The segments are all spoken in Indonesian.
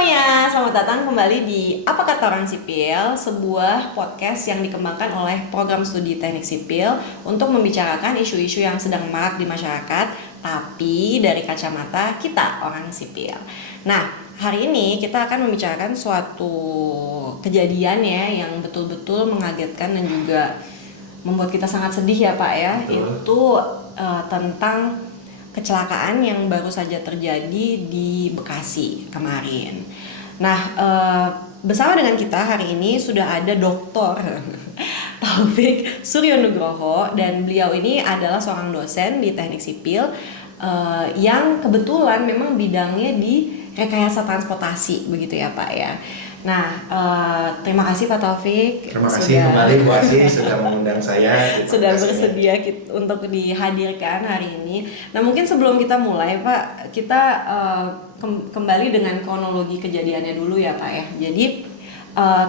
semuanya, selamat datang kembali di Apa Kata Orang Sipil, sebuah podcast yang dikembangkan oleh program studi teknik sipil untuk membicarakan isu-isu yang sedang marak di masyarakat, tapi dari kacamata kita orang sipil. Nah, hari ini kita akan membicarakan suatu kejadian ya yang betul-betul mengagetkan dan juga membuat kita sangat sedih ya Pak ya. Betul. Itu tentang kecelakaan yang baru saja terjadi di Bekasi kemarin. Nah, bersama dengan kita hari ini sudah ada Dr. Taufik Suryonugroho, dan beliau ini adalah seorang dosen di teknik sipil yang kebetulan memang bidangnya di rekayasa transportasi begitu ya Pak ya. Nah, terima kasih Pak Taufik. Terima kasih kembali Bu Asi sudah mengundang saya. Sudah bersedia untuk dihadirkan hari ini. Nah, mungkin sebelum kita mulai Pak, kita kembali dengan kronologi kejadiannya dulu ya Pak ya. Jadi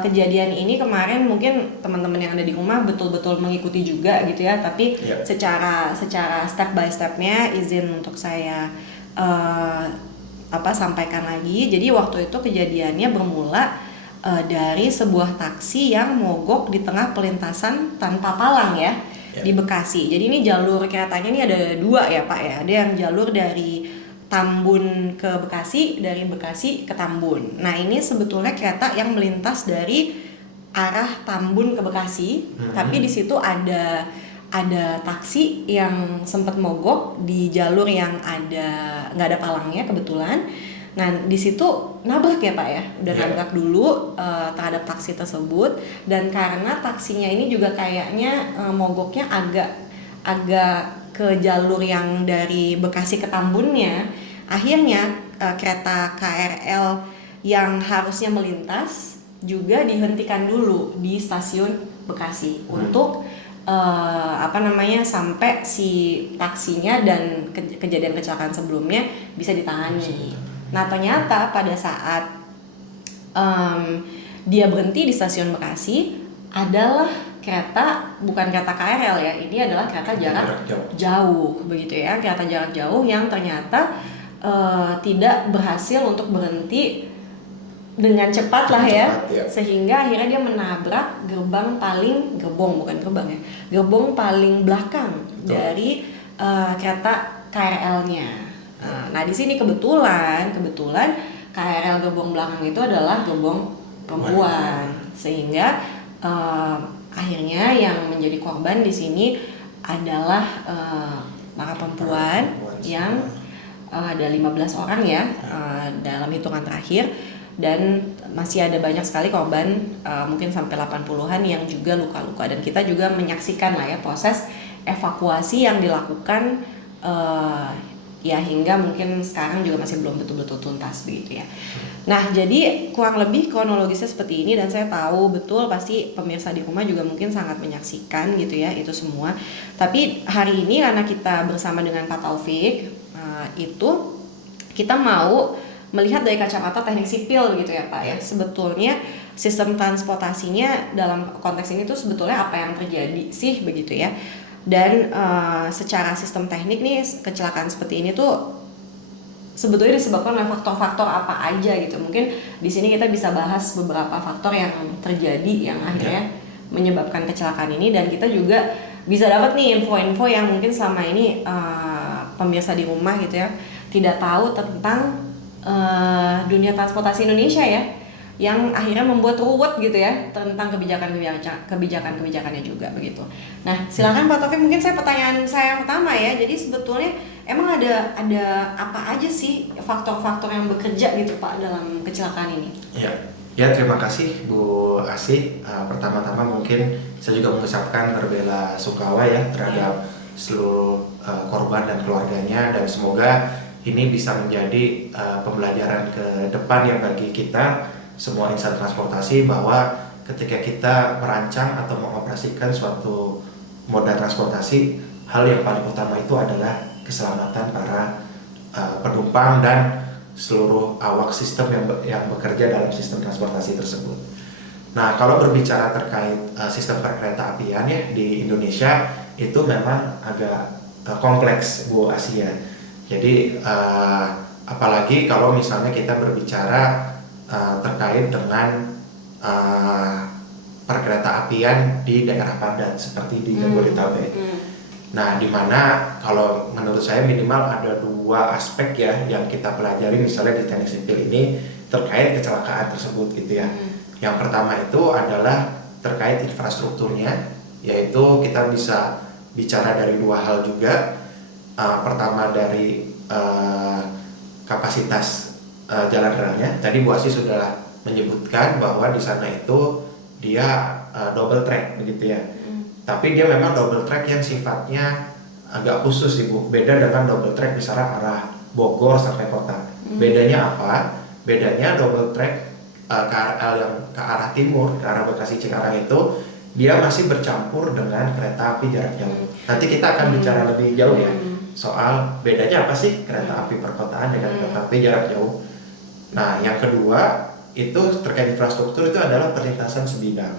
kejadian ini kemarin mungkin teman-teman yang ada di rumah betul-betul mengikuti juga gitu ya. Tapi secara step by stepnya izin untuk saya sampaikan lagi. Jadi waktu itu kejadiannya bermula dari sebuah taksi yang mogok di tengah pelintasan tanpa palang ya di Bekasi. Jadi ini jalur keretanya ini ada dua ya Pak ya. Ada yang jalur dari Tambun ke Bekasi, dari Bekasi ke Tambun. Nah, ini sebetulnya kereta yang melintas dari arah Tambun ke Bekasi, tapi di situ ada taksi yang sempat mogok di jalur yang nggak ada palangnya kebetulan. Nah, di situ nabrak ya Pak ya, udah nabrak dulu terhadap taksi tersebut, dan karena taksinya ini juga kayaknya mogoknya agak ke jalur yang dari Bekasi ke Tambunnya, akhirnya kereta KRL yang harusnya melintas juga dihentikan dulu di stasiun Bekasi untuk sampai si taksinya dan kejadian kecelakaan sebelumnya bisa ditangani. Nah, ternyata pada saat dia berhenti di stasiun Bekasi adalah bukan kereta KRL ya, ini adalah kereta jarak jauh begitu ya, kereta jarak jauh yang ternyata tidak berhasil untuk berhenti dengan cepat lah ya, sehingga akhirnya dia menabrak gerbong paling belakang dari kereta KRL-nya. Nah, di sini kebetulan KRL gerbong belakang itu adalah gerbong perempuan, sehingga akhirnya yang menjadi korban di sini adalah para perempuan yang ada 15 orang ya dalam hitungan terakhir. Dan masih ada banyak sekali korban, mungkin sampai 80-an yang juga luka-luka, dan kita juga menyaksikan lah ya proses evakuasi yang dilakukan hingga mungkin sekarang juga masih belum betul-betul tuntas begitu ya. Nah, jadi kurang lebih kronologisnya seperti ini, dan saya tahu betul pasti pemirsa di rumah juga mungkin sangat menyaksikan gitu ya itu semua. Tapi hari ini karena kita bersama dengan Pak Taufik, itu kita mau melihat dari kacamata teknik sipil gitu ya Pak ya. Sebetulnya sistem transportasinya dalam konteks ini tuh sebetulnya apa yang terjadi sih begitu ya. Dan secara sistem teknik nih, kecelakaan seperti ini tuh sebetulnya disebabkan oleh faktor-faktor apa aja gitu. Mungkin di sini kita bisa bahas beberapa faktor yang terjadi yang akhirnya menyebabkan kecelakaan ini, dan kita juga bisa dapat nih info-info yang mungkin selama ini pemirsa di rumah gitu ya tidak tahu tentang dunia transportasi Indonesia ya, yang akhirnya membuat ruwet gitu ya tentang kebijakannya juga begitu. Nah, silakan Pak Taufik, mungkin pertanyaan saya yang pertama ya. Jadi sebetulnya emang ada apa aja sih faktor-faktor yang bekerja gitu Pak dalam kecelakaan ini? Ya, terima kasih Bu Asi. Pertama-tama mungkin saya juga mengucapkan berbela-sungkawa ya terhadap seluruh korban dan keluarganya, dan semoga ini bisa menjadi pembelajaran ke depan yang bagi kita semua insan transportasi, bahwa ketika kita merancang atau mengoperasikan suatu moda transportasi, hal yang paling utama itu adalah keselamatan para penumpang dan seluruh awak sistem yang bekerja dalam sistem transportasi tersebut. Nah, kalau berbicara terkait sistem perkereta apian ya di Indonesia, itu memang agak kompleks Bu Asia. Jadi apalagi kalau misalnya kita berbicara terkait dengan perkereta apian di daerah padat seperti di Jabodetabek. Nah, di mana kalau menurut saya minimal ada 2 aspek ya yang kita pelajari misalnya di teknik sipil ini terkait kecelakaan tersebut gitu ya. Yang pertama itu adalah terkait infrastrukturnya, yaitu kita bisa bicara dari 2 hal juga. Pertama dari kapasitas jalan relnya. Tadi Bu Asih sudah menyebutkan bahwa di sana itu dia double track begitu ya. Tapi dia memang double track yang sifatnya agak khusus sih Bu. Beda dengan double track misalnya arah Bogor sampai kota. Bedanya apa? Bedanya double track KRL yang ke arah timur, ke arah Bekasi Cikarang itu dia masih bercampur dengan kereta api jarak jauh. Nanti kita akan bicara lebih jauh ya soal bedanya apa sih kereta api perkotaan dengan kereta api jarak jauh. Nah, yang kedua itu terkait infrastruktur itu adalah perlintasan sebidang.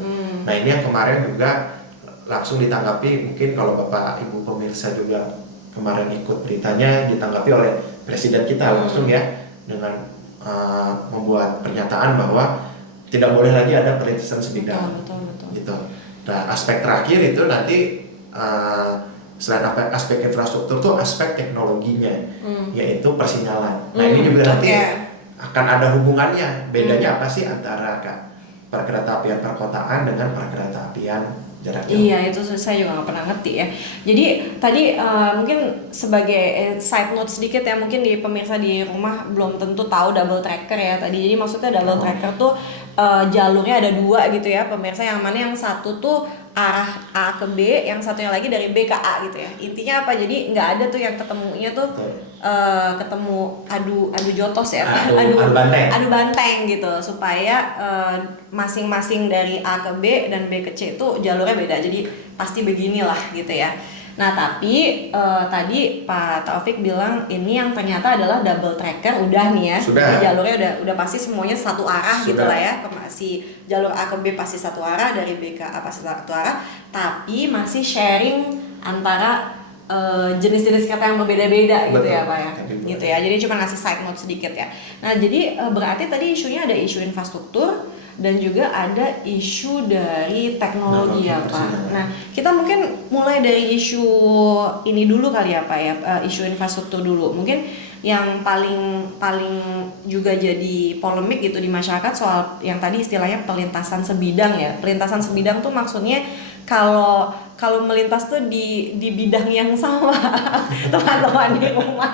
Nah, ini yang kemarin juga langsung ditanggapi, mungkin kalau Bapak Ibu pemirsa juga kemarin ikut beritanya, ditanggapi oleh Presiden kita langsung ya dengan membuat pernyataan bahwa tidak boleh lagi ada perlintasan sebidang. Betul. Gitu. Nah, aspek terakhir itu nanti selain aspek infrastruktur tuh aspek teknologinya, yaitu persinyalan. Nah, ini juga nanti akan ada hubungannya. Bedanya apa sih antara perkereta apian perkotaan dengan perkereta apian jarak jauh? Iya, itu saya juga nggak pernah ngerti ya. Jadi tadi mungkin sebagai side note sedikit ya, mungkin di pemirsa di rumah belum tentu tahu double tracker ya tadi. Jadi maksudnya double tracker tuh jalurnya ada 2 gitu ya pemirsa, yang mana yang satu tuh arah A ke B, yang satunya lagi dari B ke A gitu ya. Intinya apa? Jadi nggak ada tuh yang ketemunya tuh ketemu adu jotos ya, adu banteng gitu, supaya masing-masing dari A ke B dan B ke C itu jalurnya beda. Jadi pasti beginilah gitu ya. Nah, tapi tadi Pak Taufik bilang ini yang ternyata adalah double tracker udah nih ya. Jadi jalurnya udah pasti semuanya satu arah gitu lah ya. Si jalur A ke B pasti satu arah, dari B ke A pasti satu arah, tapi masih sharing antara jenis-jenis kereta yang berbeda-beda gitu ya Pak ya. Gitu ya. Jadi cuma ngasih side note sedikit ya. Nah, jadi berarti tadi isunya ada isu infrastruktur dan juga ada isu dari teknologi ya Pak. Nah, kita mungkin mulai dari isu ini dulu kali ya Pak ya, isu infrastruktur dulu. Mungkin yang paling juga jadi polemik gitu di masyarakat soal yang tadi istilahnya pelintasan sebidang ya. Pelintasan sebidang tuh maksudnya kalau melintas tuh di bidang yang sama. Teman-teman di rumah.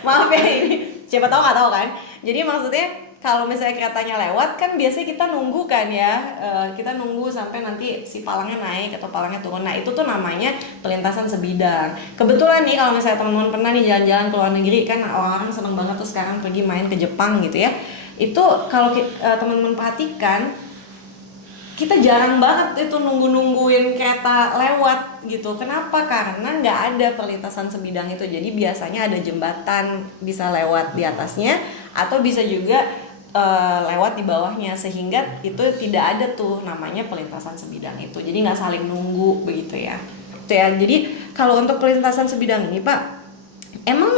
Maaf ya ini, siapa tahu nggak tahu kan. Jadi maksudnya kalau misalnya keretanya lewat kan biasanya kita nunggu kan ya, kita nunggu sampai nanti si palangnya naik atau palangnya turun. Nah, itu tuh namanya pelintasan sebidang. Kebetulan nih kalau misalnya teman-teman pernah nih jalan-jalan ke luar negeri, kan orang-orang seneng banget tuh sekarang pergi main ke Jepang gitu ya. Itu kalau teman-teman perhatikan, kita jarang banget itu nungguin kereta lewat gitu. Kenapa? Karena nggak ada perlintasan sebidang itu. Jadi biasanya ada jembatan bisa lewat di atasnya, atau bisa juga lewat di bawahnya, sehingga itu tidak ada tuh namanya pelintasan sebidang itu. Jadi nggak saling nunggu begitu ya. Itu ya. Jadi kalau untuk pelintasan sebidang ini Pak, emang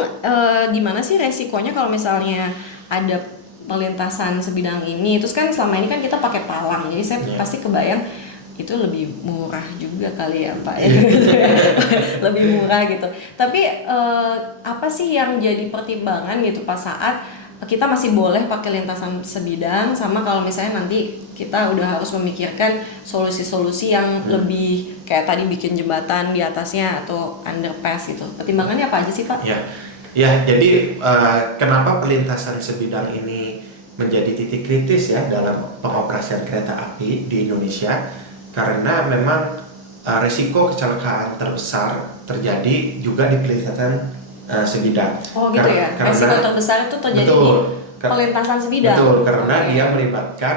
gimana sih resikonya kalau misalnya ada pelintasan sebidang ini? Terus kan selama ini kan kita pakai palang, jadi saya pasti kebayang itu lebih murah juga kali ya Pak ya. Lebih murah gitu. Tapi apa sih yang jadi pertimbangan gitu pas saat kita masih boleh pakai lintasan sebidang, sama kalau misalnya nanti kita udah harus memikirkan solusi-solusi yang lebih kayak tadi bikin jembatan di atasnya atau underpass gitu. Pertimbangannya apa aja sih Pak? Ya, jadi kenapa perlintasan sebidang ini menjadi titik kritis ya dalam pengoperasian kereta api di Indonesia? Karena memang risiko kecelakaan terbesar terjadi juga di perlintasan sebidang. Oh gitu ya. Risiko terbesar itu terjadi di perlintasan sebidang. Betul, karena dia melibatkan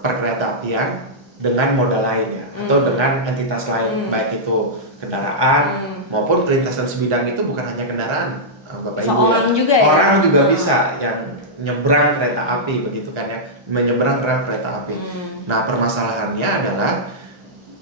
perkereta apian dengan moda lain ya, atau dengan entitas lain, baik itu kendaraan maupun perlintasan sebidang itu bukan hanya kendaraan, Bapak Ibu. Orang juga ya. Orang juga bisa yang nyebrang kereta api begitu kan ya, menyeberang rel kereta api. Nah, permasalahannya adalah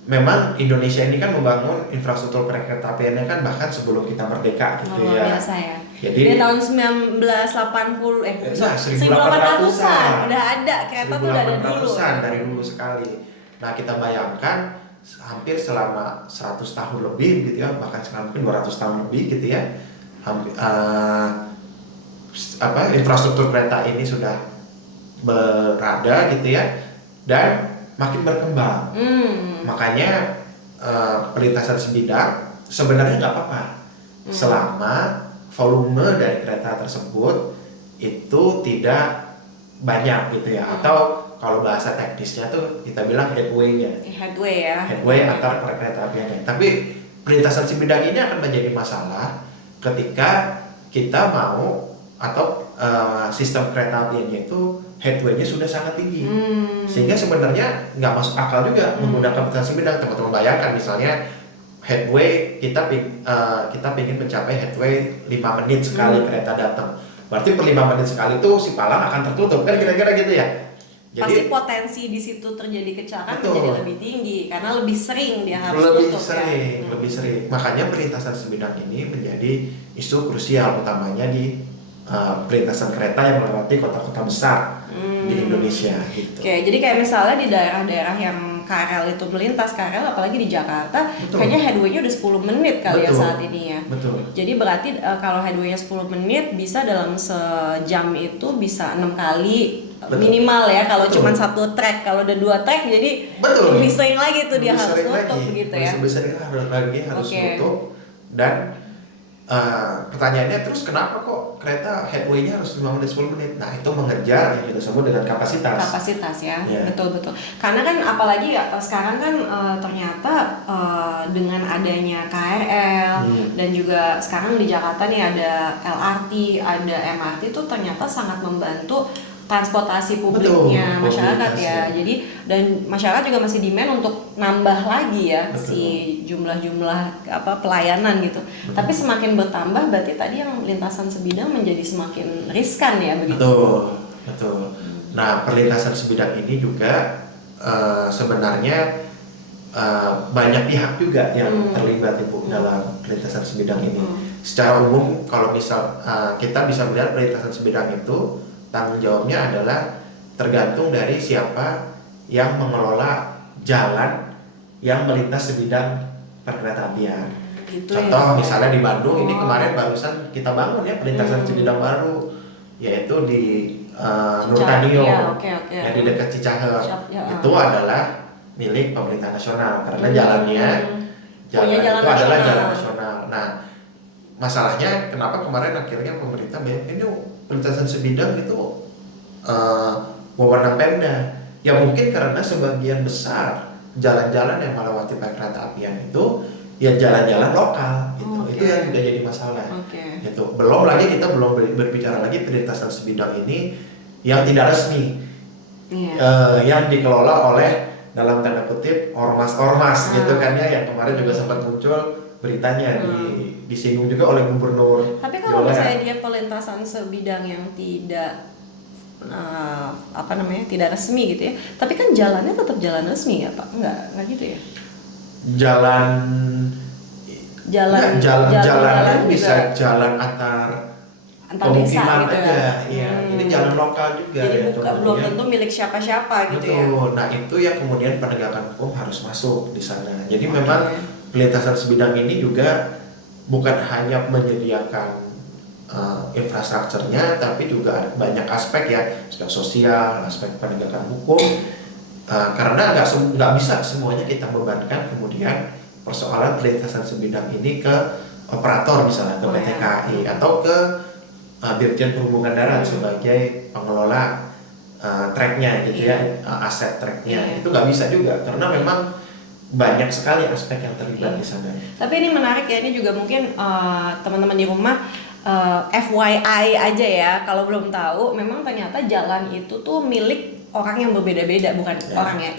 memang Indonesia ini kan membangun infrastruktur perkereta apiannya kan bahkan sebelum kita merdeka gitu ya. Biasa ya. Jadi dari tahun 1980 nah, 1800-an udah ada kereta tuh udah ada dulu. 1800-an dari dulu sekali. Nah, kita bayangkan hampir selama 100 tahun lebih gitu ya, bahkan sekarang mungkin 200 tahun lebih gitu ya. Hampir, infrastruktur kereta ini sudah berada gitu ya, dan makin berkembang. Makanya perlintasan sebidang sebenarnya nggak apa-apa selama volume dari kereta tersebut itu tidak banyak gitu ya, atau kalau bahasa teknisnya tuh kita bilang headway-nya. Headway antar kereta apiannya. Tapi perlintasan sebidang ini akan menjadi masalah ketika kita mau atau sistem kereta apiannya itu headway-nya sudah sangat tinggi, sehingga sebenarnya nggak masuk akal juga menggunakan perlintasan sebidang. Teman-teman bayangkan misalnya headway kita ingin mencapai headway 5 menit sekali kereta datang, berarti per 5 menit sekali itu si palang akan tertutup kan, kira-kira gitu ya. Jadi pasti potensi di situ terjadi kecelakaan menjadi lebih tinggi karena lebih sering dia harus tutup lebih sering. Makanya perlintasan sebidang ini menjadi isu krusial utamanya di perlintasan kereta yang melewati kota-kota besar di Indonesia gitu. Oke, jadi kayak misalnya di daerah-daerah yang KRL itu melintas, KRL apalagi di Jakarta, kayaknya headway-nya udah 10 menit kali ya saat ini ya. Betul. Jadi berarti kalau headway-nya 10 menit bisa dalam sejam itu bisa 6 kali minimal ya kalau cuma satu track. Kalau ada 2 track jadi lebih sering lagi tuh dia harus tutup begitu ya. Lebih sering harus tutup. Dan pertanyaannya terus kenapa kok kereta headway-nya harus 5 menit 10 menit? Nah, itu mengejar yang kita sebut dengan kapasitas ya. Betul. Karena kan apalagi sekarang kan ternyata dengan adanya KRL dan juga sekarang di Jakarta nih ada LRT, ada MRT itu ternyata sangat membantu transportasi publiknya masyarakat ya. Jadi dan masyarakat juga masih demand untuk nambah lagi ya si jumlah-jumlah pelayanan gitu. Tapi semakin bertambah berarti tadi yang lintasan sebidang menjadi semakin riskan ya begitu. Betul. Nah, perlintasan sebidang ini juga sebenarnya banyak pihak juga yang terlibat Ibu dalam perlintasan sebidang ini. Secara umum kalau misal kita bisa melihat perlintasan sebidang itu tanggung jawabnya adalah tergantung dari siapa yang mengelola jalan yang melintas sebidang perkeretaapian. Contoh misalnya di Bandung ini kemarin barusan kita bangun ya perlintasan sebidang baru, yaitu di Nurtanio yang di dekat Cicahem. Itu adalah milik pemerintah nasional karena jalannya itu adalah jalan nasional. Nah, masalahnya kenapa kemarin akhirnya pemerintah ini perlintasan sebidang itu wewenang Pemda. Ya mungkin karena sebagian besar jalan-jalan yang melewati kereta apian itu ya jalan-jalan lokal gitu. Itu yang juga jadi masalah. Gitu. Belum lagi kita belum berbicara lagi perlintasan sebidang ini yang tidak resmi. Yang dikelola oleh dalam tanda kutip ormas-ormas gitu kan ya, yang kemarin juga sempat muncul beritanya disinggung juga oleh gubernur. Tapi kalau misalnya dia perlintasan sebidang yang tidak tidak resmi gitu ya, tapi kan jalannya tetap jalan resmi ya Pak? Enggak gitu ya? Jalan bisa jalan antar pemukiman gitu aja, ini jalan lokal juga. Jadi belum tentu milik siapa-siapa gitu ya. Nah itu yang kemudian penegakan hukum harus masuk di sana. Jadi memang perlintasan sebidang ini juga bukan hanya menyediakan infrastrukturnya, tapi juga banyak aspek ya, aspek sosial, aspek penegakan hukum. Karena nggak bisa semuanya kita bebankan kemudian persoalan perlintasan sebidang ini ke operator misalnya ke PT KAI atau ke Dirjen Perhubungan Darat sebagai pengelola tracknya gitu ya, aset tracknya. Itu nggak bisa juga karena memang banyak sekali aspek yang terlibat di sana. Tapi ini menarik ya, ini juga mungkin teman-teman di rumah FYI aja ya, kalau belum tahu memang ternyata jalan itu tuh milik orang yang berbeda-beda, bukan orang ya,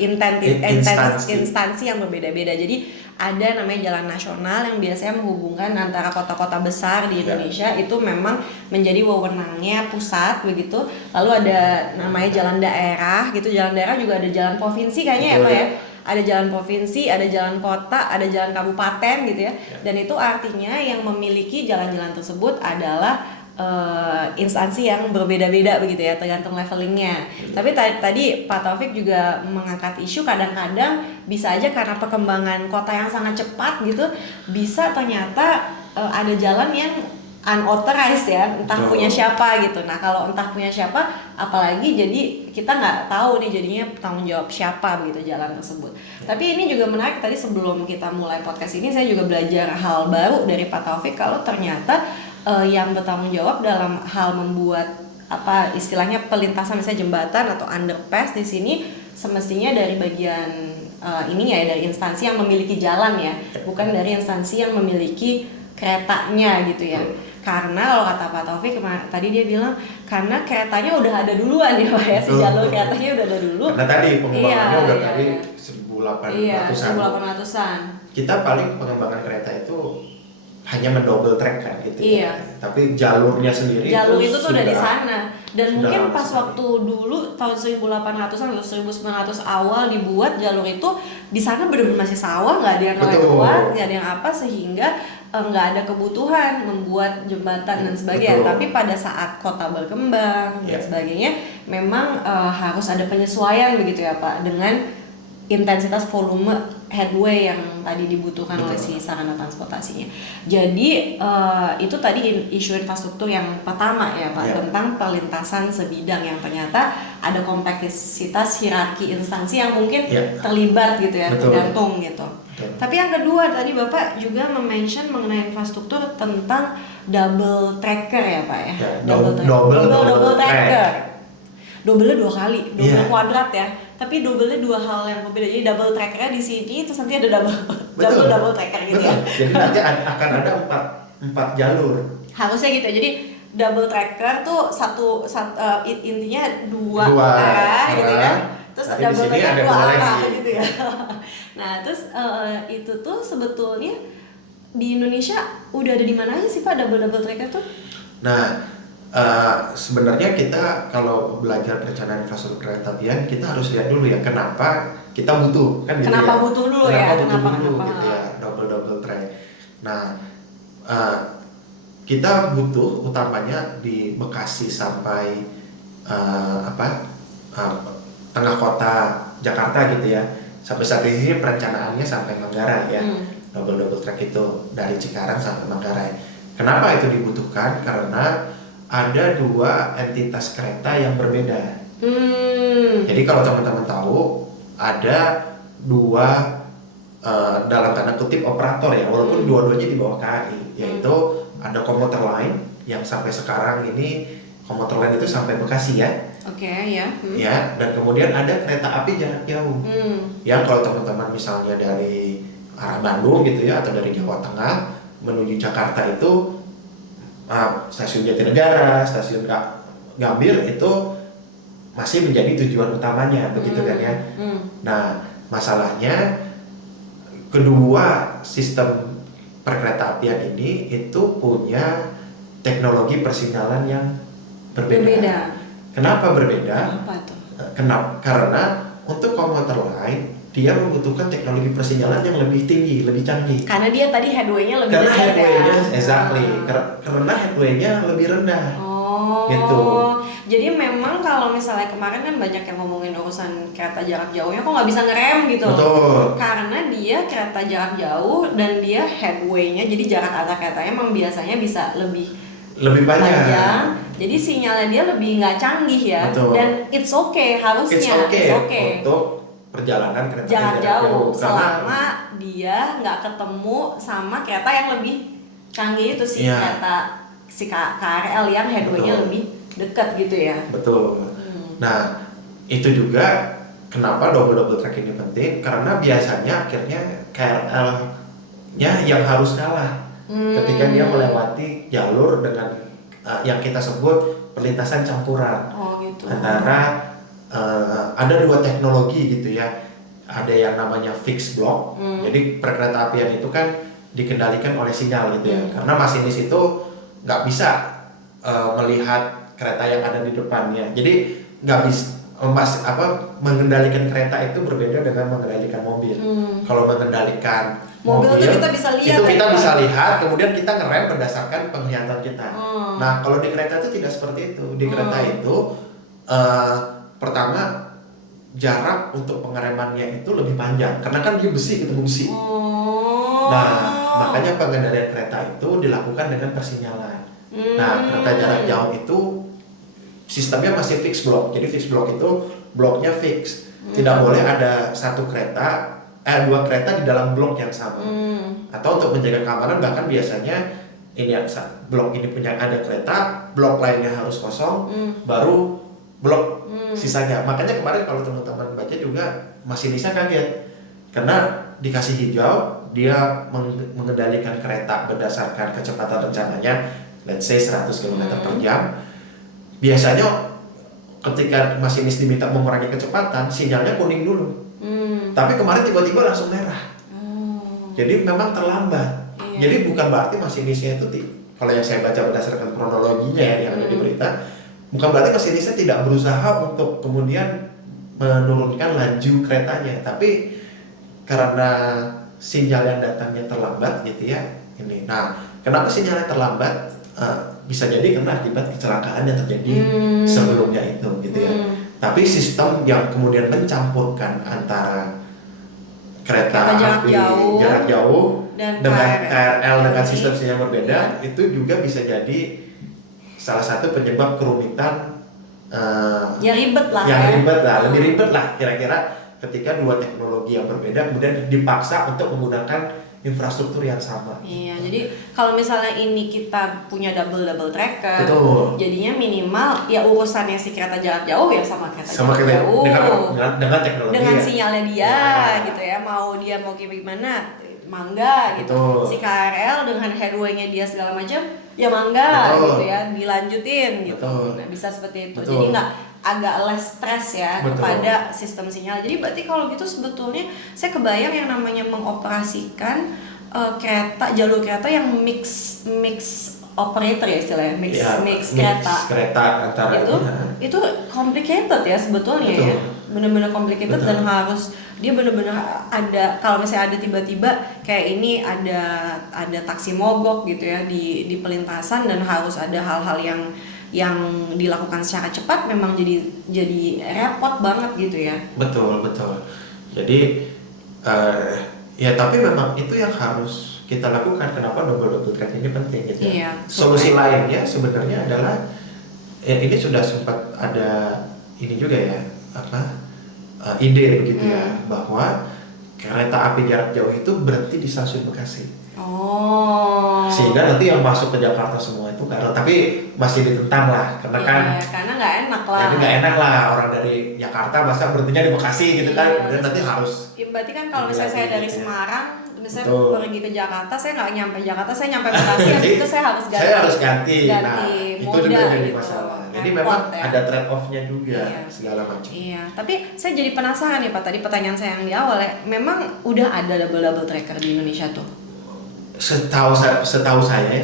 instansi yang berbeda-beda. Jadi ada namanya jalan nasional yang biasanya menghubungkan antara kota-kota besar di Indonesia, itu memang menjadi wewenangnya pusat begitu. Lalu ada namanya jalan daerah gitu, jalan daerah juga ada jalan provinsi kayaknya ya Pak ya. ada jalan provinsi, ada jalan kota, ada jalan kabupaten gitu ya. Dan itu artinya yang memiliki jalan-jalan tersebut adalah instansi yang berbeda-beda begitu ya, tergantung levelingnya. Tapi tadi Pak Taufik juga mengangkat isu kadang-kadang bisa aja karena perkembangan kota yang sangat cepat gitu, bisa ternyata ada jalan yang unauthorized ya, entah punya siapa gitu. Nah kalau entah punya siapa, apalagi jadi kita nggak tahu nih jadinya tanggung jawab siapa begitu jalan tersebut. Tapi ini juga menarik, tadi sebelum kita mulai podcast ini saya juga belajar hal baru dari Pak Taufik kalau ternyata yang bertanggung jawab dalam hal membuat apa istilahnya pelintasan misalnya jembatan atau underpass di sini semestinya dari bagian ini ya, dari instansi yang memiliki jalan ya, bukan dari instansi yang memiliki keretanya gitu ya. Karena kalau kata Pak Taufik tadi dia bilang karena keretanya udah ada duluan ya Pak ya, si jalur keretanya udah ada dulu. Karena tadi pengembangannya udah dari 1800-an. Iya, 1800-an. Kita paling pengembangan kereta itu hanya mendouble track kan gitu. Iya. Tapi jalurnya sendiri itu tuh udah di sana. Dan mungkin pas sana. waktu dulu tahun 1800-an atau 1900 awal dibuat jalur itu di sana benar-benar masih sawah, nggak ada yang lewat, nggak ada yang apa, sehingga nggak ada kebutuhan membuat jembatan dan sebagainya. Tapi pada saat kota berkembang dan sebagainya, memang harus ada penyesuaian begitu ya Pak dengan intensitas volume headway yang tadi dibutuhkan oleh si sarana transportasinya. Jadi itu tadi isu infrastruktur yang pertama ya Pak, tentang perlintasan sebidang yang ternyata ada kompleksitas hierarki instansi yang mungkin terlibat gitu ya, tergantung gitu. Tapi yang kedua tadi Bapak juga mention mengenai infrastruktur tentang double tracker ya Pak ya. Double tracker. Double-nya 2 kali, double kuadrat ya. Tapi double-nya 2 hal yang berbeda. Jadi double trackernya di sini, terus nanti ada double tracker gitu ya. Jadi nanti akan ada 4 jalur. Harusnya gitu ya. Jadi double tracker tuh intinya 2 arah gitu ya. Terus double tracker 2 arah gitu ya. Nah, terus itu tuh sebetulnya di Indonesia udah ada di mana aja sih Pak double tracker tuh? Nah, sebenarnya kita kalau belajar perencanaan infrastruktur kereta apian kita harus lihat dulu ya kenapa kita butuh kan gitu kenapa ya. Butuh dulu kenapa gitu ya double track. Nah, kita butuh utamanya di Bekasi sampai tengah kota Jakarta gitu ya. Sampai saat ini perencanaannya sampai Manggarai ya. Double track itu dari Cikarang sampai Manggarai. Kenapa itu dibutuhkan? Karena ada 2 entitas kereta yang berbeda. Jadi kalau teman-teman tahu ada 2 dalam tanda kutip operator ya, walaupun dua-duanya di bawah KAI, yaitu ada komuter line yang sampai sekarang ini komuter line itu sampai Bekasi ya. Oke, ya. Ya, dan kemudian ada kereta api jarak jauh. Yang kalau teman-teman misalnya dari arah Bandung gitu ya atau dari Jawa Tengah menuju Jakarta itu stasiun Jatinegara, stasiun Gambir itu masih menjadi tujuan utamanya begitu kan ya. Nah, masalahnya kedua sistem perkereta apian ini itu punya teknologi persinyalan yang berbeda. Kenapa berbeda? Kenapa tuh? Karena untuk komuter lain dia membutuhkan teknologi persinyalan yang lebih tinggi, lebih canggih. Karena dia tadi headway-nya lebih rendah. Karena headway-nya, exactly. Karena headway-nya lebih rendah. Oh. Gitu. Jadi memang kalau misalnya kemarin kan banyak yang ngomongin urusan kereta jarak jauhnya kok nggak bisa ngerem gitu. Betul. Karena dia kereta jarak jauh dan dia headway-nya, jadi jarak antar keretanya emang biasanya bisa lebih panjang. Jadi sinyalnya dia lebih nggak canggih ya. Betul. Dan it's okay harusnya. It's okay. Untuk perjalanan kereta jarak jauh selama dia nggak ketemu sama kereta yang lebih canggih itu kereta si KRL yang headway-nya lebih dekat gitu ya. Betul. Nah, itu juga kenapa double track ini penting karena biasanya akhirnya KRL-nya yang harus kalah ketika dia melewati jalur dengan yang kita sebut perlintasan campuran. Gitu. Antara ada 2 teknologi gitu ya. Ada yang namanya fixed block. Jadi perkereta apian itu kan dikendalikan oleh sinyal gitu ya. Karena masinis itu nggak bisa melihat kereta yang ada di depannya. Jadi nggak bisa mengendalikan kereta itu berbeda dengan mengendalikan mobil. Kalau mengendalikan mobil itu kita bisa lihat, itu kita bisa lihat, kemudian kita ngerem berdasarkan penglihatan kita. Nah, kalau di kereta itu tidak seperti itu. Di kereta itu pertama jarak untuk pengeremannya itu lebih panjang karena kan dia besi ketemu besi. Nah, makanya pengendalian kereta itu dilakukan dengan persinyalan. Nah, kereta jarak jauh itu sistemnya masih fix block. Jadi fix block itu bloknya fix. Tidak boleh ada dua kereta di dalam blok yang sama. Atau untuk menjaga keamanan bahkan biasanya blok ini punya ada kereta, blok lainnya harus kosong, baru blok sisanya. Makanya kemarin kalau teman-teman baca juga masinisnya kaget karena dikasih hijau, dia mengendalikan kereta berdasarkan kecepatan rencananya, let's say 100 km per jam. Biasanya ketika masinis diminta mengurangi kecepatan, sinyalnya kuning dulu. Tapi kemarin tiba-tiba langsung merah. Jadi memang terlambat. Jadi bukan berarti masinisnya itu, kalau yang saya baca berdasarkan kronologinya yang ada di berita, bukan berarti masinisnya tidak berusaha untuk kemudian menurunkan laju keretanya, tapi karena sinyal yang datangnya terlambat gitu ya. Nah, kenapa sinyalnya terlambat? Bisa jadi karena akibat kecelakaan yang terjadi sebelumnya itu gitu ya. Tapi sistem yang kemudian mencampurkan antara kereta api jarak jauh dengan KRL dengan sistem sinyal berbeda, itu juga bisa jadi salah satu penyebab kerumitan lebih ribet lah kira-kira ketika dua teknologi yang berbeda kemudian dipaksa untuk menggunakan infrastruktur yang sama. Iya, jadi kalau misalnya ini kita punya double tracker, jadinya minimal ya urusannya si kereta jarak jauh ya sama kereta jarak jauh dengan teknologi dengan sinyalnya dia gitu ya, mau gimana mangga gitu. Si KRL dengan headway-nya dia segala macam ya mangga gitu ya, dilanjutin gitu. Nah, bisa seperti itu. Jadi nggak agak less stress ya kepada sistem sinyal. Jadi berarti kalau gitu sebetulnya saya kebayang yang namanya mengoperasikan jalur kereta yang mix operator ya istilahnya, mix kereta antara itu complicated ya sebetulnya ya. Benar-benar complicated dan harus dia benar-benar ada, kalau misalnya ada tiba-tiba kayak ini ada taksi mogok gitu ya di pelintasan dan harus ada hal-hal yang dilakukan secara cepat, memang jadi repot banget gitu ya. Betul. Jadi ya tapi memang itu yang harus kita lakukan. Kenapa double track ini penting gitu ya. Solusi lainnya sebenarnya adalah ini sudah sempat ada ini juga ya ide begitu ya, bahwa kereta api jarak jauh itu berhenti di stasiun Bekasi. Sehingga nanti yang masuk ke Jakarta semua itu KRL, tapi masih ditentang lah karena karena nggak enak lah. Jadi nggak enak lah orang dari Jakarta masa berhentinya di Bekasi gitu kan. Kemudian nanti harus. Berarti kan kalau misalnya saya dari Semarang, misalnya pergi ke Jakarta, saya nggak nyampe Jakarta, saya nyampe Bekasi, itu saya harus ganti. Saya harus ganti. Nah, itu juga jadi gitu. masalah. Jadi memang ada trade off-nya juga segala macam. Iya, tapi saya jadi penasaran nih Pak, tadi pertanyaan saya yang di awal ya, memang udah ada double tracker di Indonesia tuh? Setahu saya sejauh saya,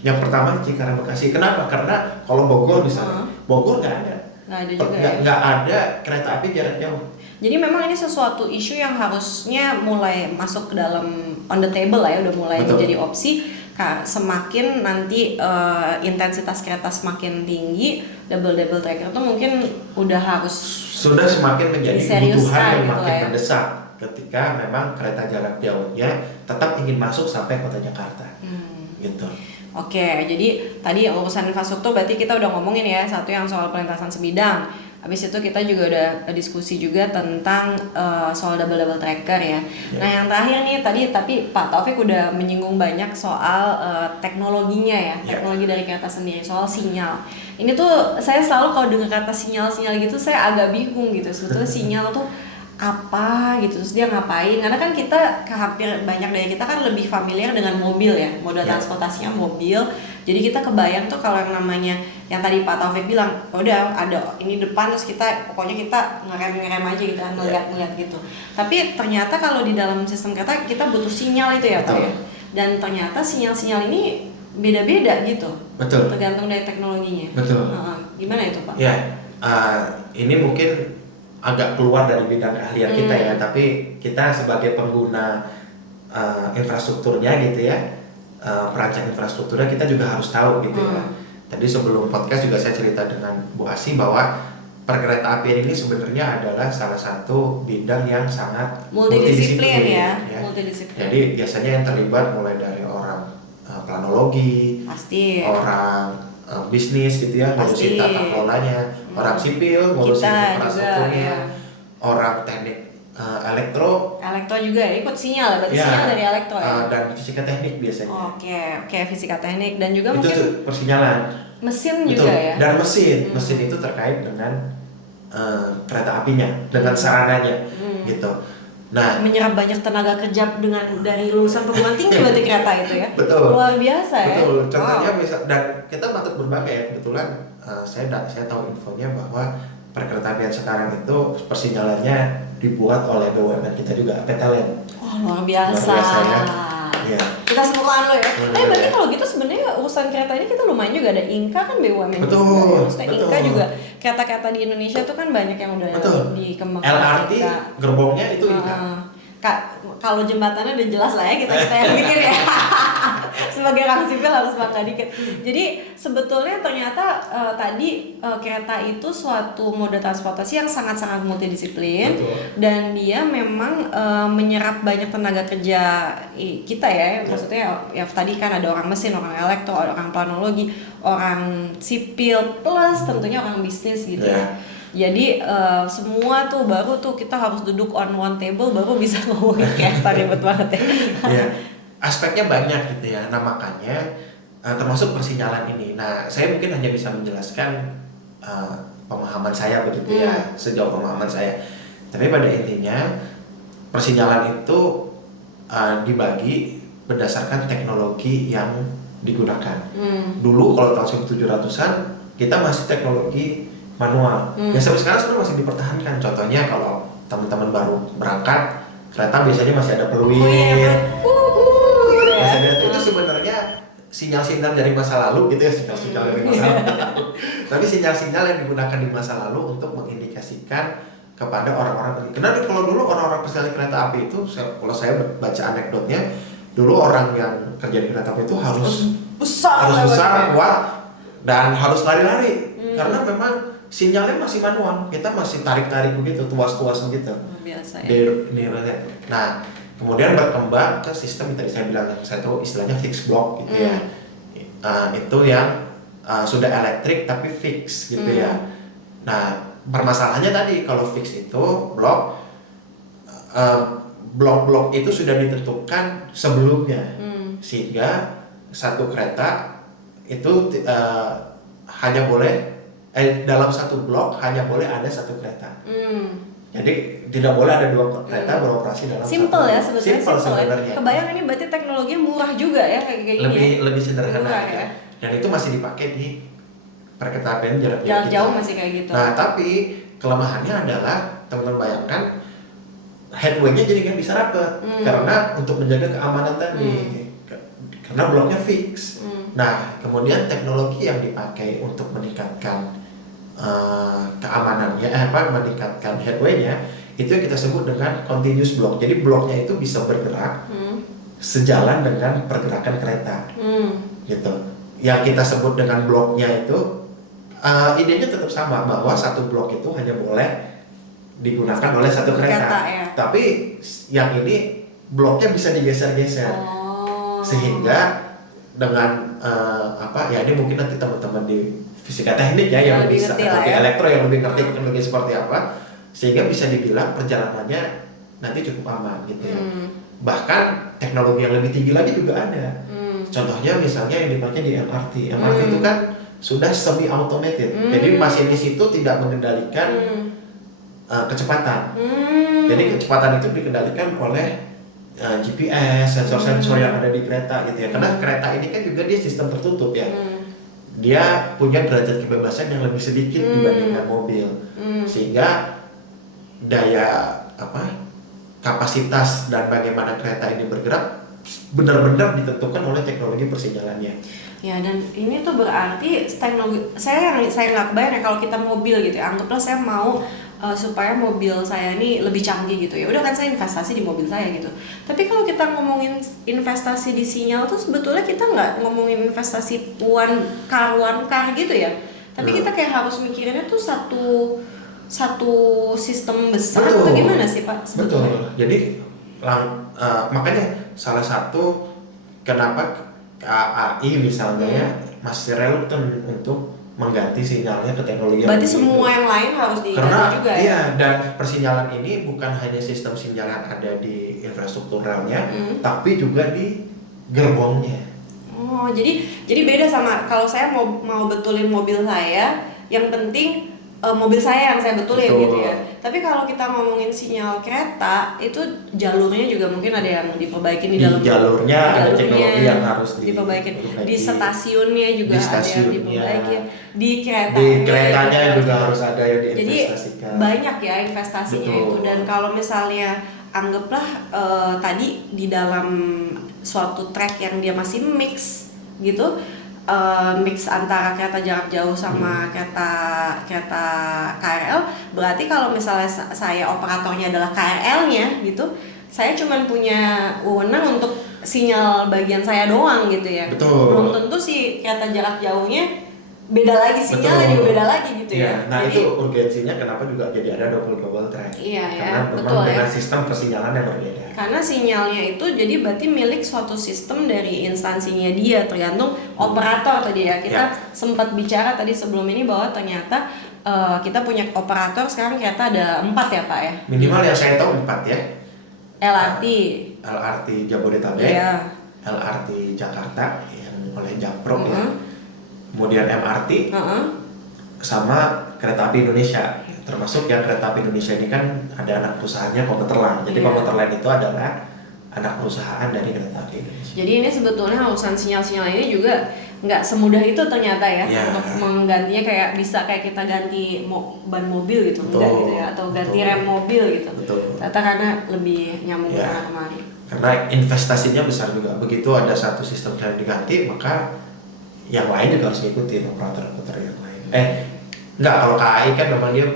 yang pertama Cikarang Bekasi. Kenapa? Karena kalau Bogor misalnya, Bogor nggak ada. Nggak ada kereta api jarak jauh. Jadi memang ini sesuatu isu yang harusnya mulai masuk ke dalam on the table lah ya, udah mulai menjadi opsi. Semakin nanti intensitas kereta semakin tinggi, double tracker itu mungkin sudah semakin menjadi kebutuhan yang gitu makin mendesak ketika memang kereta jarak jauhnya tetap ingin masuk sampai kota Jakarta. Gitu. Oke, jadi tadi urusan infrastruktur berarti kita udah ngomongin ya, satu yang soal perlintasan sebidang. Habis itu kita juga udah diskusi juga tentang soal double tracker ya. Nah yang terakhir nih tapi Pak Taufik udah menyinggung banyak soal teknologinya ya, teknologi dari kereta sendiri, soal sinyal. Ini tuh saya selalu kalau dengar kata sinyal gitu saya agak bingung gitu. Sebetulnya sinyal tuh apa gitu, terus dia ngapain? Karena kan kita hampir banyak dari kita kan lebih familiar dengan mobil ya, moda transportasinya mobil. Jadi kita kebayang tuh kalau yang namanya yang tadi Pak Taufik bilang, udah ada ini depan terus pokoknya kita ngerem aja gitu, ngeliat gitu. Tapi ternyata kalau di dalam sistem kereta kita butuh sinyal itu ya Pak ya. Dan ternyata sinyal ini beda-beda gitu. Betul. Tergantung dari teknologinya. Betul. Gimana itu Pak? Ya. ini mungkin agak keluar dari bidang keahlian kita ya, tapi kita sebagai pengguna infrastrukturnya gitu ya, perancang infrastrukturnya kita juga harus tahu gitu ya. Tadi sebelum podcast juga saya cerita dengan Bu Asi bahwa perkereta apian ini sebenarnya adalah salah satu bidang yang sangat multidisiplin ya. Jadi biasanya yang terlibat mulai dari orang planologi, pasti, orang bisnis gitu ya, ngurusin tata kelolanya, orang sipil ngurusin infrastrukturnya, orang teknik elektro juga ikut sinyal, berarti sinyal dari elektro ya. Dan fisika teknik biasanya. Oke, fisika teknik dan juga itu mungkin persinyalan. Mesin Betul. juga ya. Dan mesin itu terkait dengan kereta apinya, dengan sarananya gitu. Nah, menyerap banyak tenaga kerja dari lulusan perguruan tinggi berarti kereta itu ya. Betul. Luar biasa ya. Betul. Contohnya dan kita patut berbangga ya, kebetulan saya tahu infonya bahwa perkereta apian sekarang itu persinyalannya dibuat oleh BUMN kita juga, PTLN. Wah, luar biasa ya. Kita semoga lo ya. Tapi berarti kalau gitu sebenarnya urusan kereta ini kita lumayan juga, ada Inka kan BUMN betul, juga. Maksudnya betul. Inka juga kereta-kereta di Indonesia tuh kan banyak yang udah dikembangkan. LRT gerbongnya itu Inka. Kalau jembatannya udah jelas lah ya, kita yang bikin ya. Sebagai orang sipil harus bangga dikit. Jadi sebetulnya ternyata tadi kereta itu suatu moda transportasi yang sangat-sangat multidisiplin. Betul. Dan dia memang menyerap banyak tenaga kerja kita ya. Maksudnya ya tadi kan ada orang mesin, orang elektro, orang planologi, orang sipil, plus tentunya orang bisnis gitu ya. Jadi semua tuh baru tuh kita harus duduk on one table baru bisa ngomongin kereta, ribet banget ya. Iya. Aspeknya banyak gitu ya. Nah makanya termasuk persinyalan ini. Nah saya mungkin hanya bisa menjelaskan pemahaman saya begitu ya, sejauh pemahaman saya. Tapi pada intinya persinyalan itu dibagi berdasarkan teknologi yang digunakan. Dulu kalau tahun 1700-an kita masih teknologi manual. Ya sampai sekarang sebenarnya masih dipertahankan. Contohnya kalau teman-teman baru berangkat, kereta biasanya masih ada peluit. Masih ada, itu sebenarnya sinyal-sinyal dari masa lalu gitu ya, sinyal-sinyal dari masa lalu. Tapi sinyal-sinyal yang digunakan di masa lalu untuk mengindikasikan kepada orang-orang. Karena kalau dulu orang-orang peserta kereta api itu, kalau saya baca anekdotnya, dulu orang yang kerja di kereta api itu harus besar, kuat, dan harus lari-lari. Karena memang sinyalnya masih manual, kita masih tarik-tarik begitu, tuas-tuas begitu. Biasa ya. Nah, kemudian berkembang ke sistem yang tadi saya bilang, saya tahu istilahnya fixed block gitu ya. Itu yang sudah elektrik tapi fix gitu ya. Nah, permasalahannya tadi kalau fix itu blok-blok itu sudah ditentukan sebelumnya, sehingga satu kereta itu hanya boleh dalam satu blok hanya boleh ada satu kereta. Jadi tidak boleh ada dua kereta beroperasi dalam simple satu. Ya sebenarnya. Sebenarnya. Kebayang ini berarti teknologinya murah juga ya kayak gini. Lebih sederhana murah, ya. Dan itu masih dipakai di perkereta apian jarak jauh masih kayak gitu. Nah tapi kelemahannya adalah teman-teman bayangkan headway-nya jadi nggak bisa rapat karena untuk menjaga keamanan tadi karena bloknya fix. Nah kemudian teknologi yang dipakai untuk meningkatkan keamanannya, meningkatkan headway-nya itu yang kita sebut dengan continuous block. Jadi bloknya itu bisa bergerak sejalan dengan pergerakan kereta, gitu. Yang kita sebut dengan bloknya itu idenya tetap sama bahwa satu blok itu hanya boleh digunakan oleh satu kereta. Ya. Tapi yang ini bloknya bisa digeser-geser, sehingga dengan ya ini mungkin nanti teman-teman di fisika teknik ya yang lebih bisa, atau di elektro yang lebih ngerti teknologi seperti apa, sehingga bisa dibilang perjalanannya nanti cukup aman gitu ya. Bahkan teknologi yang lebih tinggi lagi juga ada. Contohnya misalnya yang dipakai di MRT. MRT itu kan sudah semi automated. Jadi masinis itu tidak mengendalikan kecepatan. Jadi kecepatan itu dikendalikan oleh GPS, sensor-sensor yang ada di kereta gitu ya. Karena kereta ini kan juga dia sistem tertutup ya. Dia punya derajat kebebasan yang lebih sedikit dibandingkan mobil, sehingga daya kapasitas dan bagaimana kereta ini bergerak benar-benar ditentukan oleh teknologi persinyalannya. Ya, dan ini tuh berarti teknologi saya nggak kebayang ya kalau kita mobil gitu ya, anggaplah saya mau supaya mobil saya ini lebih canggih gitu ya, udah kan saya investasi di mobil saya gitu. Tapi kalau kita ngomongin investasi di sinyal tuh sebetulnya kita nggak ngomongin investasi one car gitu ya, tapi kita kayak harus mikirinnya tuh satu sistem besar. Atau gimana sih Pak sebetulnya? Betul. Jadi makanya salah satu kenapa KAI misalnya ya masih relevan untuk mengganti sinyalnya ke teknologi Berarti yang semua yang lain harus diganti karena juga ya? iya, dan persinyalan ini bukan hanya sistem sinyalan ada di infrastruktur relnya, tapi juga di gerbongnya. Oh, jadi beda sama kalau saya mau betulin mobil saya, yang penting mobil saya yang saya betulin. Betul. Gitu ya. Tapi kalau kita ngomongin sinyal kereta, itu jalurnya juga mungkin ada yang diperbaiki di dalam jalurnya ada teknologi yang harus diperbaiki. Di stasiunnya juga ada yang diperbaiki. Di keretanya juga harus ada yang diinvestasikan. Jadi banyak ya investasinya. Betul. Itu, dan kalau misalnya anggaplah tadi di dalam suatu track yang dia masih mix gitu, mix antara kereta jarak jauh sama kereta KRL, berarti kalau misalnya saya operatornya adalah KRL-nya gitu, saya cuma punya wewenang untuk sinyal bagian saya doang gitu ya. Betul. Belum tentu si kereta jarak jauhnya beda lagi, sinyalnya juga beda lagi gitu ya. Nah, jadi, itu urgensinya kenapa juga jadi ada double track. Iya ya, karena betul dengan ya. sistem persinyalan yang berbeda. Karena sinyalnya itu jadi berarti milik suatu sistem dari instansinya dia, tergantung operator tadi ya. Kita sempat bicara tadi sebelum ini bahwa ternyata kita punya operator sekarang kereta ada 4 ya Pak ya. Minimal yang saya tahu 4 ya. LRT Jabodetabek, LRT Jakarta yang oleh Japro ya. Kemudian MRT, sama kereta api Indonesia. Termasuk yang kereta api Indonesia ini kan ada anak perusahaannya Komuter Line. Jadi Komuter Line itu adalah anak perusahaan dari kereta api Indonesia. Jadi ini sebetulnya urusan sinyal-sinyal ini juga nggak semudah itu ternyata ya, untuk menggantinya kayak bisa kayak kita ganti ban mobil gitu, enggak gitu ya, atau ganti rem mobil gitu. Ternyata karena lebih nyambung karena kemarin. Karena investasinya besar juga. Begitu ada satu sistem yang diganti, maka yang lain juga harus ngikutin operator-operator yang lain. Enggak, kalau KAI kan memang dia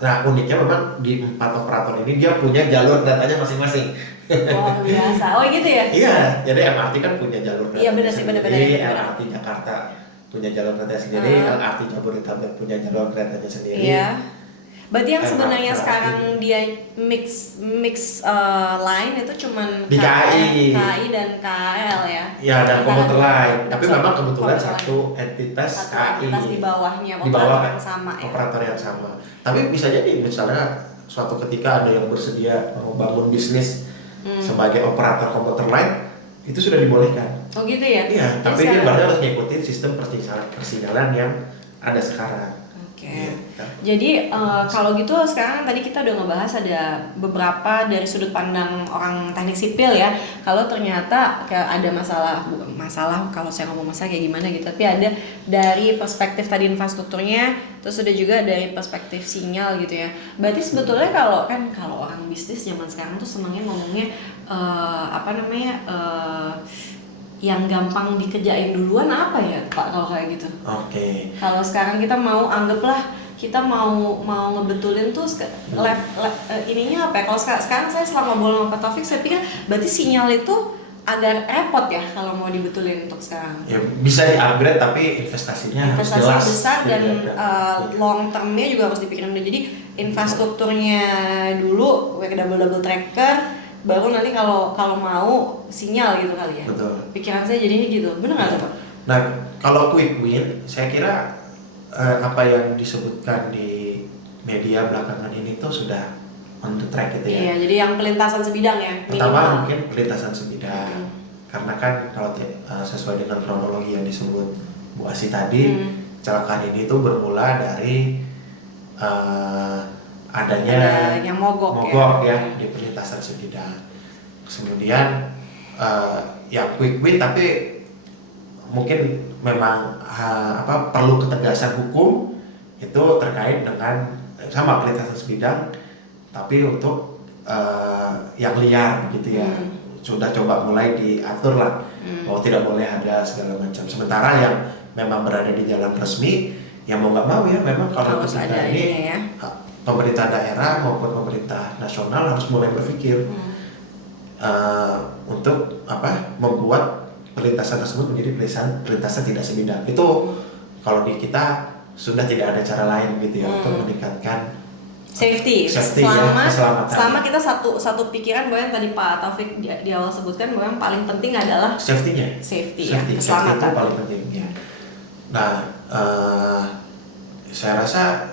nah uniknya memang di 4 operator ini dia punya jalur datanya masing-masing. Oh biasa, oh gitu ya? Iya, jadi MRT kan punya jalur datanya. Iya benar sih, benar. LRT Jakarta punya jalur kereta sendiri, LRT Jabodetabek punya jalur keretanya sendiri. Iya. Berarti yang sebenarnya sekarang dia mix line itu cuman di KAI dan KRL ya. Ya, dan Komuter Line. Tapi memang kebetulan satu entitas KAI di bawahnya operator yang sama ya. Operator yang sama. Tapi bisa jadi misalnya suatu ketika ada yang bersedia membangun bisnis sebagai operator Komuter Line, itu sudah dibolehkan. Oh gitu ya? Iya, tapi dia berarti harus ngikutin sistem persinyalan yang ada sekarang. Oke. Jadi kalau gitu sekarang tadi kita udah ngebahas ada beberapa dari sudut pandang orang teknik sipil ya. Kalau ternyata ada masalah kalau saya ngomong masalah kayak gimana gitu. Tapi ada dari perspektif tadi infrastrukturnya, terus ada juga dari perspektif sinyal gitu ya. Berarti sebetulnya kalau orang bisnis zaman sekarang tuh senangnya ngomongnya yang gampang dikerjain duluan apa ya Pak kalau kayak gitu? Oke. Kalau sekarang kita anggaplah kita mau ngebetulin tuh ininya apa ya? Kalau sekarang saya selama bola sama Pak Taufik saya pikir berarti sinyal itu agak repot ya kalau mau dibetulin untuk sekarang. Ya bisa di-upgrade tapi investasinya harus jelas. Besar dan long termnya juga harus dipikirin. Jadi infrastrukturnya dulu double tracker, baru nanti kalau mau sinyal gitu kali ya. Betul. Pikiran saya jadinya gitu, benar nggak tuh Pak? Nah, kalau quick win, saya kira apa yang disebutkan di media belakangan ini tuh sudah on the track gitu ya. Iya, jadi yang pelintasan sebidang ya. Pertama mungkin pelintasan sebidang, karena kan kalau sesuai dengan kronologi yang disebut Bu Asi tadi, kecelakaan ini tuh bermula dari adanya yang mogok ya di perlintasan sebidang. Kemudian ya quick win tapi mungkin memang perlu ketegasan hukum itu terkait dengan sama perlintasan sebidang tapi untuk yang liar gitu ya. sudah coba mulai diatur lah, oh tidak boleh ada segala macam. Sementara yang memang berada di jalan resmi, yang mau nggak mau ya memang kalau Harus kita ada ini ya. pemerintah daerah maupun pemerintah nasional harus mulai berpikir untuk membuat perlintasan tersebut menjadi perlintasan tidak sebidang. Itu kalau di kita sudah tidak ada cara lain gitu ya untuk meningkatkan safety keselamatan. Selama kita satu pikiran bahwa yang tadi Pak Taufik di awal sebutkan bahwa yang paling penting adalah safety-nya. Safety ya, Safety itu paling penting ya. Nah, saya rasa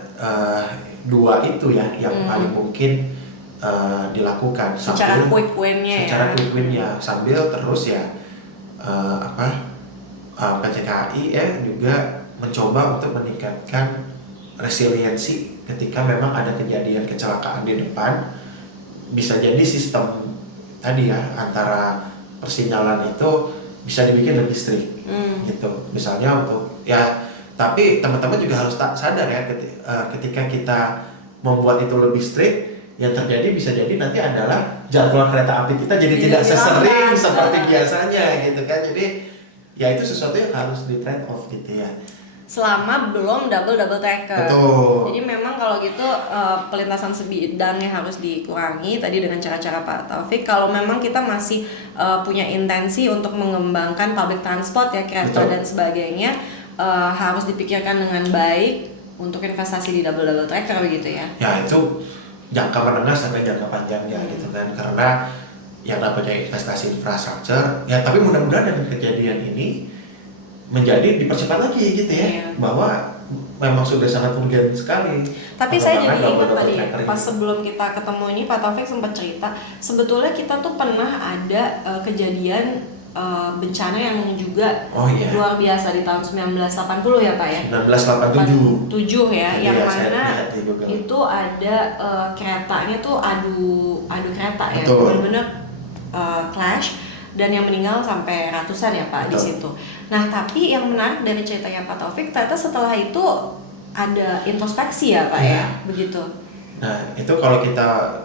dua itu ya yang paling mungkin dilakukan secara quick win-nya sambil terus ya PT KAI ya juga mencoba untuk meningkatkan resiliensi ketika memang ada kejadian kecelakaan di depan. Bisa jadi sistem tadi ya antara persinyalan itu bisa dibikin lebih strict gitu misalnya untuk ya, tapi teman-teman juga harus sadar ya ketika kita membuat itu lebih strict, yang terjadi bisa jadi nanti adalah jadwal kereta api kita jadi tidak sesering seperti biasanya gitu kan. Jadi ya itu sesuatu yang harus di trade off gitu ya, selama belum double tracker. Betul. Jadi memang kalau gitu pelintasan sebidangnya harus dikurangi tadi dengan cara-cara Pak Taufik. Kalau memang kita masih punya intensi untuk mengembangkan public transport ya, kereta dan sebagainya, harus dipikirkan dengan baik untuk investasi di double tracker begitu ya. Ya itu jangka menengah sampai jangka panjangnya gitu kan, karena yang namanya investasi infrastruktur ya, tapi mudah-mudahan dengan kejadian ini menjadi dipercepat lagi gitu ya, bahwa memang sudah sangat urgent sekali. Tapi saya jadi ingat tadi pas sebelum kita ketemu ini Pak Taufik sempat cerita sebetulnya kita tuh pernah ada kejadian bencana yang juga luar biasa di tahun 1980 ya Pak ya. 1987 ya, yang mana itu ada keretanya tuh adu kereta ya, benar-benar clash dan yang meninggal sampai ratusan ya Pak di situ. Nah, tapi yang menarik dari ceritanya Pak Taufik, ternyata setelah itu ada introspeksi ya Pak ya, begitu. Nah, itu kalau kita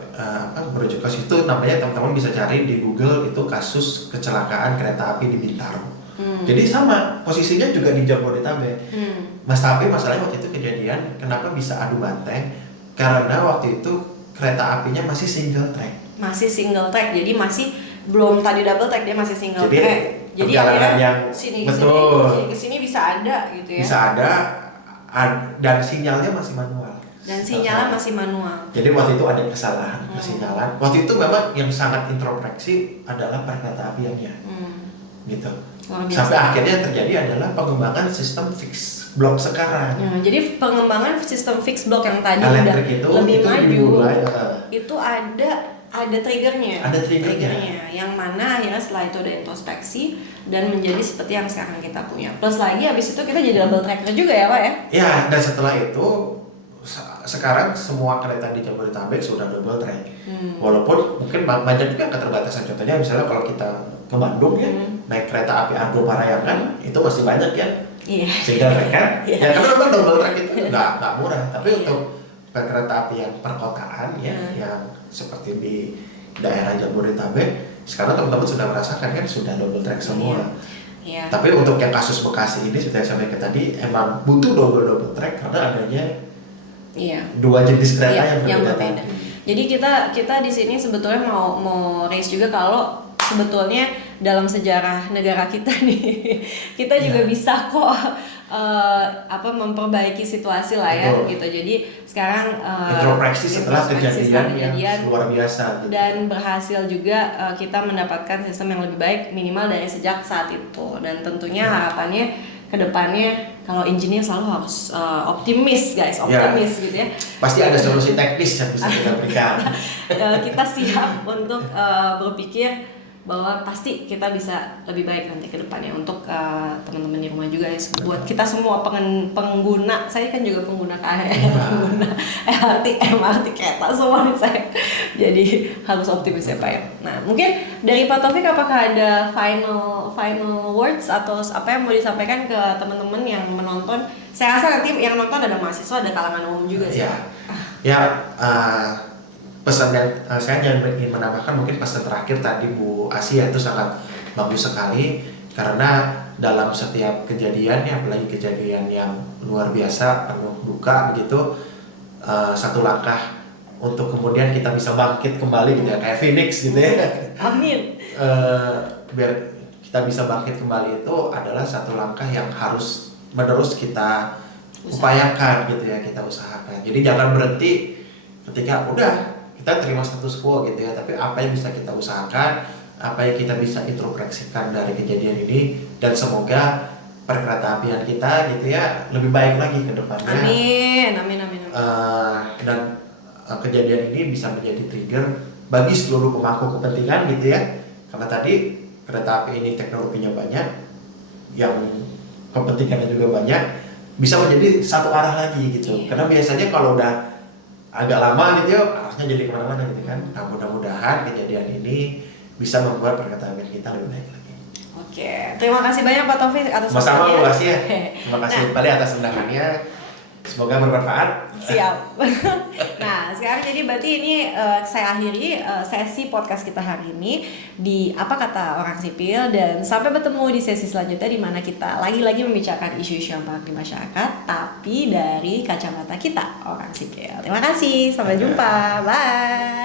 merujuk ke situ, namanya teman-teman bisa cari di Google itu kasus kecelakaan kereta api di Bintaro. Jadi sama, posisinya juga di Jabodetabek. Tapi masalahnya waktu itu kejadian, kenapa bisa adu banteng? Karena waktu itu kereta apinya masih single track. Jadi masih belum tadi double track, dia masih single track. Jadi akhirnya yang sini kesini bisa ada gitu ya. Bisa ada dan sinyalnya masih manual. Jadi waktu itu ada kesalahan persinyalan. Waktu itu memang yang sangat introspeksi adalah perkereta apiannya. Gitu. Sampai akhirnya terjadi adalah pengembangan sistem fix block sekarang. Jadi pengembangan sistem fix block yang tadi elektrik udah lebih maju. Itu ada triggernya. Yang mana akhirnya setelah itu ada introspeksi dan menjadi seperti yang sekarang kita punya. Plus lagi habis itu kita jadi double tracker juga ya Pak ya? Ya, dan setelah itu sekarang semua kereta di Jabodetabek sudah double track. Walaupun mungkin banyak juga keterbatasan. Contohnya misalnya kalau kita ke Bandung ya, naik kereta api Argo Parayangan itu masih banyak ya. Single track kan? Ya karena memang double track itu nggak murah. Tapi untuk kereta api yang perkotaan ya, yang seperti di daerah Jabodetabek, sekarang teman-teman sudah merasakan kan sudah double track semua. Tapi untuk yang kasus Bekasi ini seperti yang saya sampaikan tadi, emang butuh double track karena adanya dua jenis kereta yang berbeda. Jadi kita di sini sebetulnya mau raise juga kalau sebetulnya dalam sejarah negara kita nih kita juga bisa kok memperbaiki situasi lah ya. Gitu. Jadi sekarang introspeksi setelah kejadian yang luar biasa gitu. Dan berhasil juga kita mendapatkan sistem yang lebih baik minimal dari sejak saat itu, dan tentunya harapannya kedepannya kalau engineer selalu harus optimis gitu ya. Pasti ada solusi teknis yang bisa kita berikan. Kita siap untuk berpikir bahwa pasti kita bisa lebih baik nanti ke depannya untuk teman-teman di rumah juga ya, buat kita semua pengguna. Saya kan juga pengguna KRL, pengguna MRT kereta semua nih saya. Jadi harus optimis ya Pak ya. Nah, mungkin dari Pak Taufik apakah ada final words atau apa yang mau disampaikan ke teman-teman yang menonton? Saya rasa nanti yang nonton ada mahasiswa, ada kalangan umum juga sih. pesan yang saya ingin menambahkan mungkin pesan terakhir tadi Bu Asia itu sangat bagus sekali, karena dalam setiap kejadian, apalagi kejadian yang luar biasa penuh duka begitu, satu langkah untuk kemudian kita bisa bangkit kembali gitu ya, kayak Phoenix gitu ya. Amin. Biar kita bisa bangkit kembali itu adalah satu langkah yang harus menerus kita upayakan gitu ya, kita usahakan. Jadi jangan berhenti ketika udah kita terima status quo gitu ya, tapi apa yang bisa kita usahakan, apa yang kita bisa introspeksikan dari kejadian ini, dan semoga perkeretaapian kita gitu ya lebih baik lagi ke depannya. Amin, amin, amin, amin. Dan kejadian ini bisa menjadi trigger bagi seluruh pemangku kepentingan gitu ya, karena tadi kereta api ini teknologinya banyak, yang kepentingannya juga banyak, bisa menjadi satu arah lagi gitu. Karena biasanya kalau udah agak lama gitu ya, arahnya jadi kemana-mana gitu kan. Nah, mudah-mudahan kejadian ini bisa membuat perkataan kita lebih baik lagi. Oke, terima kasih banyak Pak Taufik atas Sama-sama Bu waktunya. Asia. Terima kasih kembali atas undangannya. Semoga bermanfaat. Siap. Nah, sekarang jadi berarti ini saya akhiri sesi podcast kita hari ini di Apa Kata Orang Sipil, dan sampai bertemu di sesi selanjutnya di mana kita lagi-lagi membicarakan isu-isu yang banyak di masyarakat tapi dari kacamata kita orang sipil. Terima kasih, sampai jumpa. Bye.